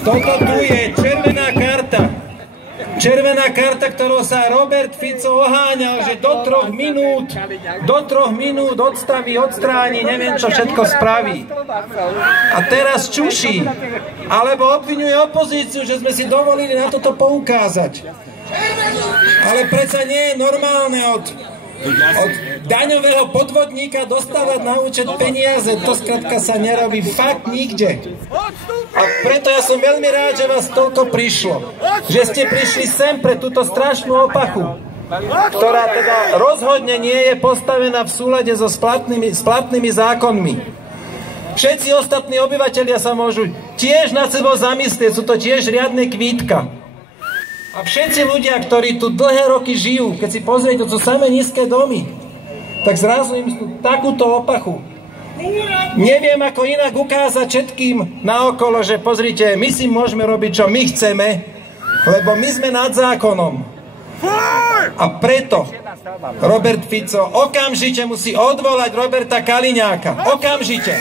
Toto tu je červená karta. Červená karta, ktorou sa Robert Fico oháňal, že do 3 minút odstaví, odstráni, neviem čo všetko spraví. A teraz čuší, alebo obviňuje opozíciu, že sme si dovolili na toto poukázať. Ale predsa nie je normálne od daňového podvodníka dostávať na účet peniaze. To skrátka sa nerobí fakt nikde. A preto ja som veľmi rád, že vás toľko prišlo. Že ste prišli sem pre túto strašnú opachu, ktorá teda rozhodne nie je postavená v súlade so splatnými zákonmi. Všetci ostatní obyvatelia sa môžu tiež nad sebou zamyslieť, sú to tiež riadne kvítka. A všetci ľudia, ktorí tu dlhé roky žijú, keď si pozriete, to sú samé nízke domy, tak zrazu im tú takúto opachu. Neviem, ako inak ukázať všetkým naokolo, že pozrite, my si môžeme robiť, čo my chceme, lebo my sme nad zákonom. A preto Robert Fico okamžite musí odvolať Roberta Kaliňáka. Okamžite!